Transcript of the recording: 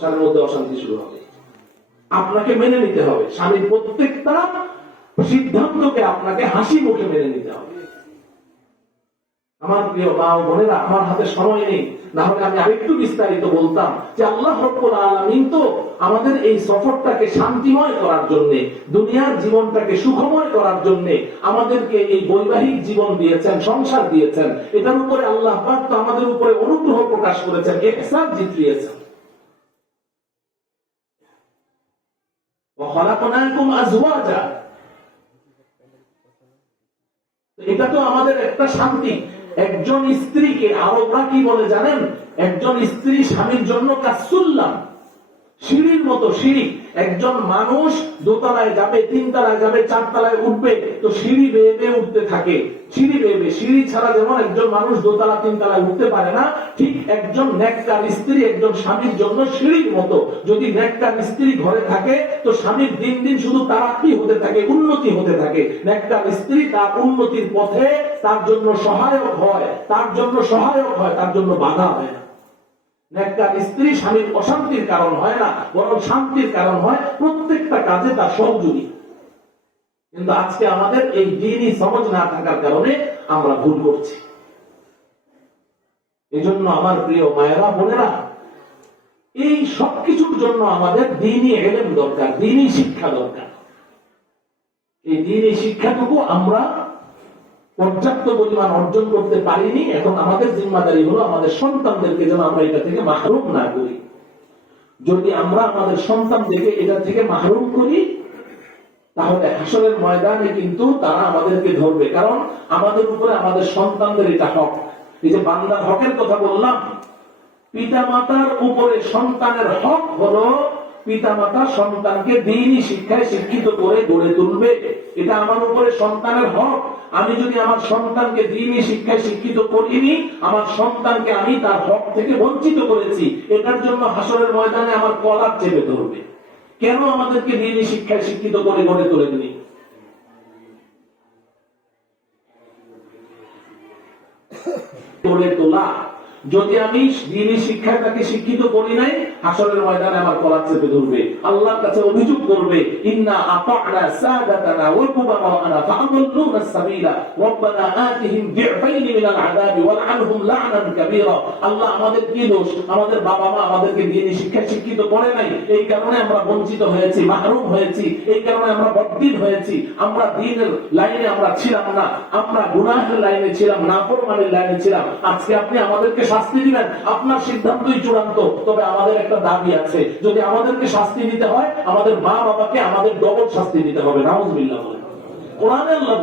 সংসারের মধ্যে অশান্তি শুরু হবে। আপনাকে মেনে নিতে হবে, স্বামীর প্রত্যেকটা সিদ্ধান্তকে আপনাকে হাসি মুখে মেনে নিতে হবে। আমার প্রিয় মা ও বোনেরা, আমার হাতে সময় নেই, না হলে আমি আরেকটু বিস্তারিত বলতাম যে আল্লাহ রাব্বুল আলামিন তো আমাদের এই সফরটাকে শান্তিময় করার জন্য, দুনিয়ার জীবনটাকে সুখময় করার জন্য আমাদেরকে এই বৈবাহিক জীবন দিয়েছেন, সংসার দিয়েছেন। এটার উপরে আল্লাহ পাক তো আমাদের উপরে অনুগ্রহ প্রকাশ করেছেন, ইহসান জিতিয়েছেন। ওয়াখালাকনাকুম আজওয়াজা, এটা তো আমাদের একটা শান্তি। একজন স্ত্রীকে আরবরা কি বলে জানেন? একজন স্ত্রী স্বামীর জন্য কাসুল্লাম, সিঁড়ির মতো সিঁড়ি। একজন মানুষ দোতলায় যাবে, তিনতলায় যাবে, চারতলায় উঠবে, তো সিঁড়ি বেয়ে বেয়ে উঠতে থাকে, সিঁড়ি বেয়ে বেয়ে। সিঁড়ি ছাড়া যেমন একজন মানুষ দোতলা তিনতলায় উঠতে পারে না, ঠিক একজন নেককার স্ত্রী একজন স্বামীর জন্য সিঁড়ির মতো। যদি নেককার স্ত্রী ঘরে থাকে তো স্বামীর দিন দিন শুধু তারাক্কি হতে থাকে, উন্নতি হতে থাকে। নেককার স্ত্রী তার উন্নতির পথে তার জন্য সহায়ক হয়, তার জন্য সহায়ক হয়, তার জন্য বাধা হয় না। নেককার স্ত্রী স্বামীর অশান্তির কারণ হয় না, বরং শান্তির কারণ হয়, প্রত্যেকটা কাজে তার সহযোগী। কিন্তু আজকে আমাদের এই দ্বীনি সমাজ না থাকার কারণে আমরা ভুল করছি। এজন্য আমার প্রিয় মায়েরা বোনেরা, এই সবকিছুর জন্য আমাদের দ্বীনি ইলম দরকার, দ্বীনি শিক্ষা দরকার। এই দ্বীনি শিক্ষাটুকু আমরা পর্যাপ্ত পরিমাণ অর্জন করতে পারিনি। এখন আমাদের জিম্মাদারি হলো আমাদের সন্তানদেরকে যেন আমরা এটা থেকে মাহরুম না করি। যদি আমরা আমাদের সন্তানদেরকে এটা থেকে মাহরুম করি, তাহলে হাসরের ময়দানে কিন্তু তারা আমাদেরকে ধরবে। কারণ আমাদের উপরে আমাদের সন্তানদের এটা হক। এই যে বান্দার হকের কথা বললাম, পিতা মাতার উপরে সন্তানের হক হলো পিতামাতা সন্তানকে দ্বীনি শিক্ষায় শিক্ষিত করে গড়ে তুলবে। এটা আমার উপরে সন্তানের হক। আমি যদি আমার সন্তানকে দ্বীনি শিক্ষায় শিক্ষিত করিনি, আমার সন্তানকে আমি তার হক থেকে বঞ্চিত করেছি। এটার জন্য হাসরের ময়দানে আমার কলার চেপে ধরবে। কেন আমাদেরকে দ্বীনি শিক্ষায় শিক্ষিত করে গড়ে তোলেননি? গড়ে তোলা। যদি আমি দ্বীনি শিক্ষায় তাকে শিক্ষিত করি নাই, হাসরের ময়দানে আমার কলার চেপে ধরবে, আল্লাহর কাছে অভিযোগ করবে, ইন্না আতা'না সাদাতানা ওয়া কুবারা'না ফাআদাল্লুনা আস-সাবিলা রব্বানা আতিহিম দি'ফাইন মিনাল আযাবি ওয়ালআনহুম লা'নান কাবীরা। আল্লাহ, আমাদের কি দোষ? আমাদের বাবা মা আমাদেরকে দ্বীনি শিক্ষায় শিক্ষিত করে নাই, এই কারণে আমরা বঞ্চিত হয়েছি, মাহরুম হয়েছি, এই কারণে আমরা বদদিন হয়েছি। আমরা দ্বীনের লাইনে আমরা ছিলাম না, আমরা গুনাহের লাইনে ছিলাম, নাফরমানির লাইনে ছিলাম। আজকে আপনি আমাদেরকে শাস্তি দিবেন, আপনার সিদ্ধান্তই চূড়ান্ত। তবে আমাদের একটা দাবি আছে, যদি আমাদেরকে শাস্তি দিতে হয়, আমাদের মা বাবাকে আমাদের ডবল শাস্তি দিতে হবে। নাউযুবিল্লাহ। কোরআনে আল্লাহ